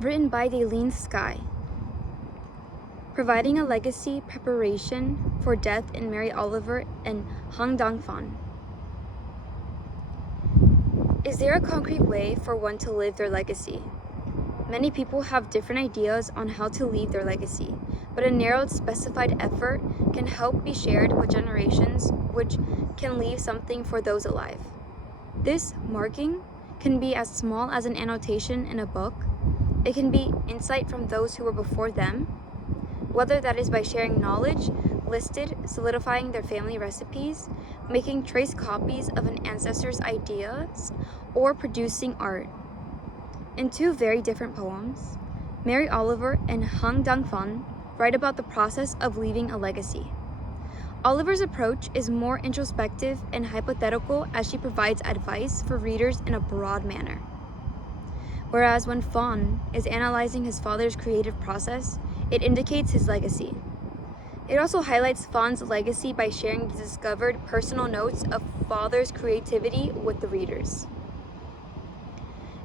written by Daylean Sky. Providing a legacy preparation for death in Mary Oliver and Phan. Is there a concrete way for one to live their legacy? Many people have different ideas on how to leave their legacy, but a narrowed, specified effort can help be shared with generations, which can leave something for those alive. This marking can be as small as an annotation in a book. It can be insight from those who were before them, whether that is by sharing knowledge, listed, solidifying their family recipes, making trace copies of an ancestor's ideas, or producing art. In two very different poems, Mary Oliver and Phan write about the process of leaving a legacy. Oliver's approach is more introspective and hypothetical as she provides advice for readers in a broad manner. Whereas when Phan is analyzing his father's creative process, it indicates his legacy. It also highlights Phan's legacy by sharing the discovered personal notes of father's creativity with the readers.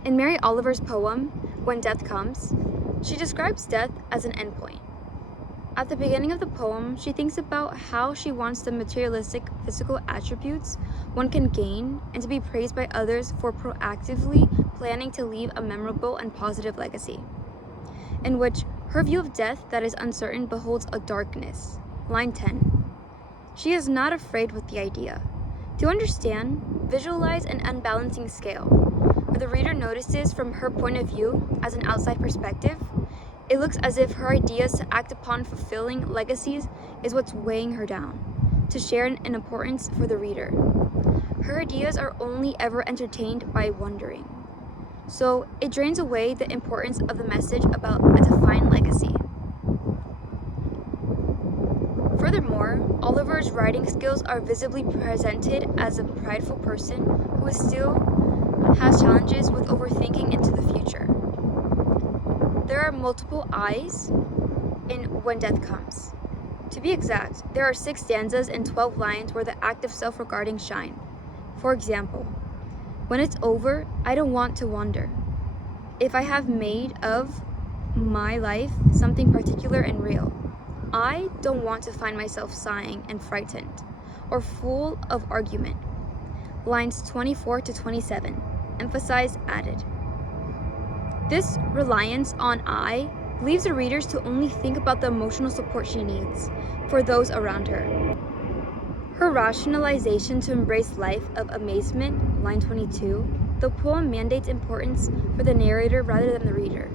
In Mary Oliver's poem, When Death Comes, she describes death as an endpoint. At the beginning of the poem, she thinks about how she wants the materialistic physical attributes one can gain and to be praised by others for proactively planning to leave a memorable and positive legacy, in which her view of death that is uncertain beholds a darkness. Line 10. She is not afraid with the idea. To understand, visualize an unbalancing scale, where the reader notices from her point of view as an outside perspective. It looks as if her ideas to act upon fulfilling legacies is what's weighing her down, to share an importance for the reader. Her ideas are only ever entertained by wondering. So it drains away the importance of the message about a defined legacy. Furthermore, Oliver's writing skills are visibly presented as a prideful person who still has challenges with overthinking into the future. There are multiple I's in When Death Comes. To be exact, there are 6 stanzas and 12 lines where the act of self-regarding shine. For example, when it's over, I don't want to wander. If I have made of my life something particular and real, I don't want to find myself sighing and frightened, or full of argument. Lines 24 to 27, emphasized added. This reliance on I leaves the readers to only think about the emotional support she needs for those around her. Her rationalization to embrace life of amazement, line 22, the poem mandates importance for the narrator rather than the reader.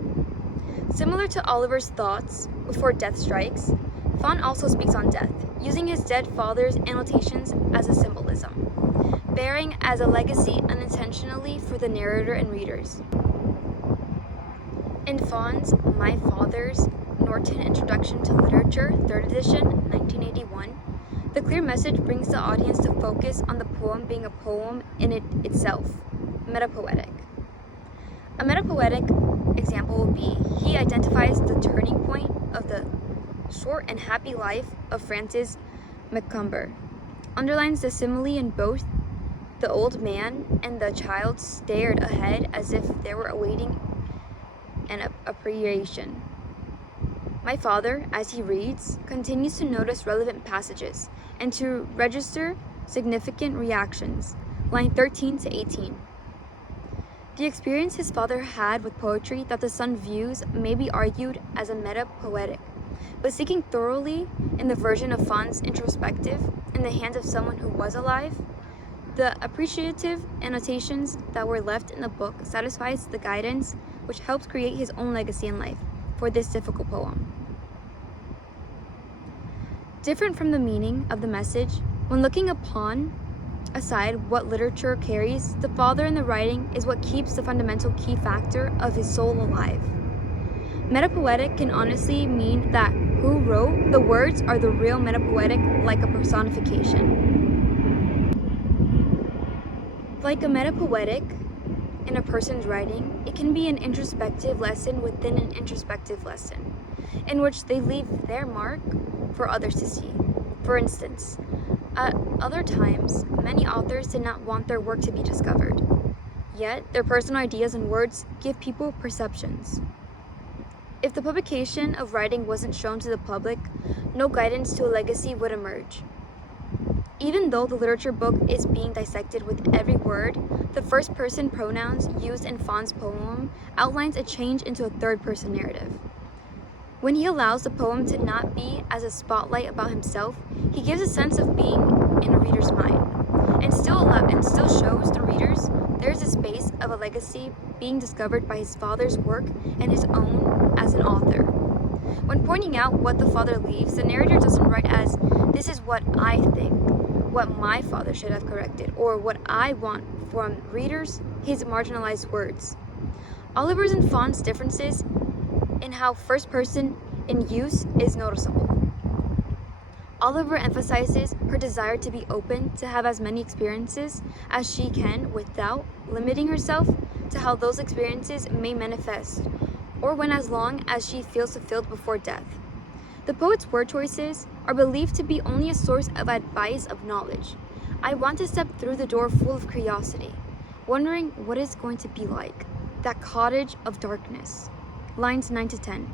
Similar to Oliver's thoughts before death strikes, Phan also speaks on death, using his dead father's annotations as a symbolism, bearing as a legacy unintentionally for the narrator and readers. In Phan's My Father's Norton Introduction to Literature, 3rd edition, 1981, the clear message brings the audience to focus on the poem being a poem in itself, metapoetic. A metapoetic example would be, he identifies the turning point of the short and happy life of Francis Macumber, underlines the simile in both the old man and the child stared ahead as if they were awaiting an appreciation. My father, as he reads, continues to notice relevant passages and to register significant reactions, line 13 to 18. The experience his father had with poetry that the son views may be argued as a meta-poetic, but seeking thoroughly in the version of Phan's introspective in the hands of someone who was alive, the appreciative annotations that were left in the book satisfies the guidance which helps create his own legacy in life for this difficult poem. Different from the meaning of the message, when looking upon aside what literature carries, the father in the writing is what keeps the fundamental key factor of his soul alive. Metapoetic can honestly mean that who wrote the words are the real metapoetic, like a personification. Like a metapoetic in a person's writing, it can be an introspective lesson within an introspective lesson, in which they leave their mark for others to see. For instance, at other times, many authors did not want their work to be discovered, yet their personal ideas and words give people perceptions. If the publication of writing wasn't shown to the public, no guidance to a legacy would emerge. Even though the literature book is being dissected with every word, the first-person pronouns used in Phan's poem outlines a change into a third-person narrative. When he allows the poem to not be as a spotlight about himself, he gives a sense of being in a reader's mind, and still shows the readers there's a space of a legacy being discovered by his father's work and his own as an author. When pointing out what the father leaves, the narrator doesn't write as, "This is what I think, what my father should have corrected, or what I want from readers," his marginalized words. Oliver's and Phan's differences in how first person in use is noticeable. Oliver emphasizes her desire to be open to have as many experiences as she can without limiting herself to how those experiences may manifest, or when as long as she feels fulfilled before death. The poet's word choices are believed to be only a source of advice of knowledge. I want to step through the door full of curiosity, wondering what it's going to be like, that cottage of darkness. Lines 9 to 10.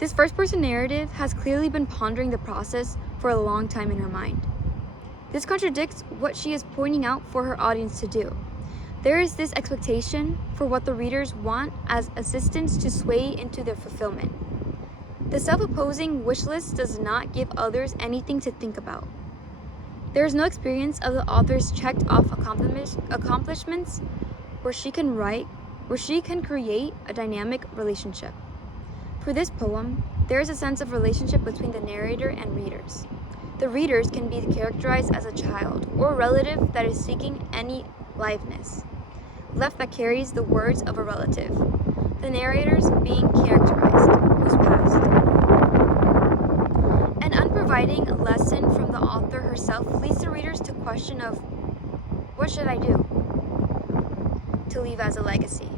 This first-person narrative has clearly been pondering the process for a long time in her mind. This contradicts what she is pointing out for her audience to do. There is this expectation for what the readers want as assistance to sway into their fulfillment. The self-opposing wish list does not give others anything to think about. There is no experience of the author's checked off accomplishments where she can create a dynamic relationship. For this poem, there is a sense of relationship between the narrator and readers. The readers can be characterized as a child or a relative that is seeking any liveness, left that carries the words of a relative. The narrators being characterized, who's past. An unproviding lesson from the author herself leads the readers to question of, what should I do to leave as a legacy?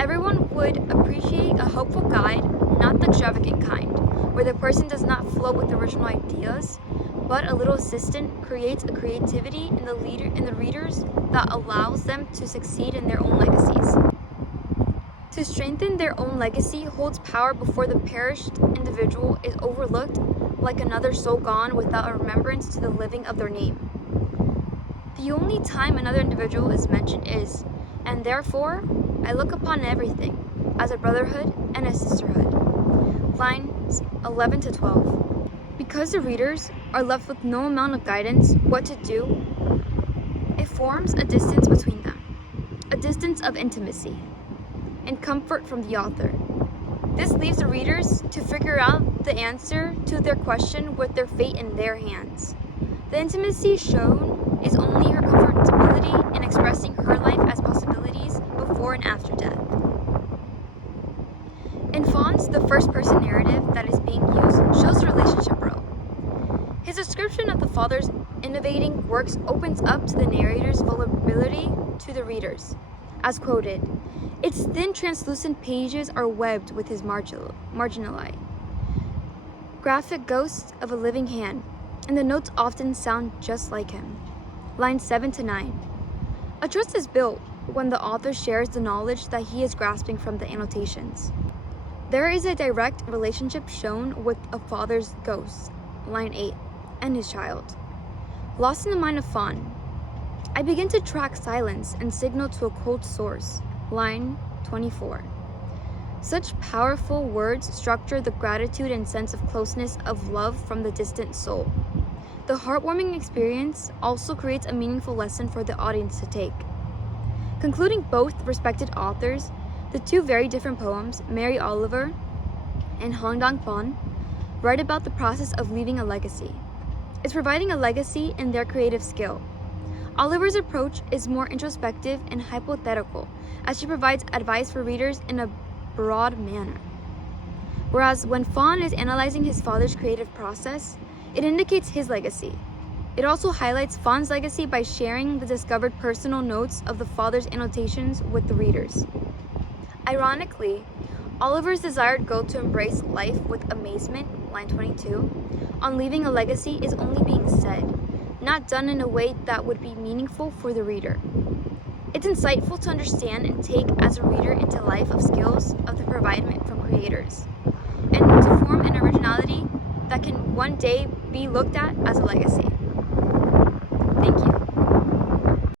Everyone would appreciate a hopeful guide, not the extravagant kind, where the person does not flow with original ideas, but a little assistant creates a creativity in the readers that allows them to succeed in their own legacies. To strengthen their own legacy holds power before the perished individual is overlooked like another soul gone without a remembrance to the living of their name. The only time another individual is mentioned is, and therefore, I look upon everything as a brotherhood and a sisterhood. Lines 11 to 12. Because the readers are left with no amount of guidance what to do, it forms a distance between them, a distance of intimacy and comfort from the author. This leaves the readers to figure out the answer to their question with their fate in their hands. The intimacy shown is only her comfortability in expressing her life as possibilities before and after death. In Phan's, the first-person narrative that is being used shows the relationship role. His description of the father's innovating works opens up to the narrator's vulnerability to the readers. As quoted, its thin translucent pages are webbed with his marginali, graphic ghosts of a living hand, and the notes often sound just like him. Lines 7 to 9. A trust is built when the author shares the knowledge that he is grasping from the annotations. There is a direct relationship shown with a father's ghost, line 8, and his child. Lost in the mind of Phan, I begin to track silence and signal to a cold source, line 24. Such powerful words structure the gratitude and sense of closeness of love from the distant soul. The heartwarming experience also creates a meaningful lesson for the audience to take. Concluding both respected authors, the two very different poems, Mary Oliver and Hong Dong Phan, write about the process of leaving a legacy. It's providing a legacy in their creative skill. Oliver's approach is more introspective and hypothetical, as she provides advice for readers in a broad manner. Whereas when Phan is analyzing his father's creative process, it indicates his legacy. It also highlights Phan's legacy by sharing the discovered personal notes of the father's annotations with the readers. Ironically, Oliver's desired goal to embrace life with amazement, line 22, on leaving a legacy is only being said, not done in a way that would be meaningful for the reader. It's insightful to understand and take as a reader into life of skills of the providement from creators, and to form an originality that can one day be looked at as a legacy.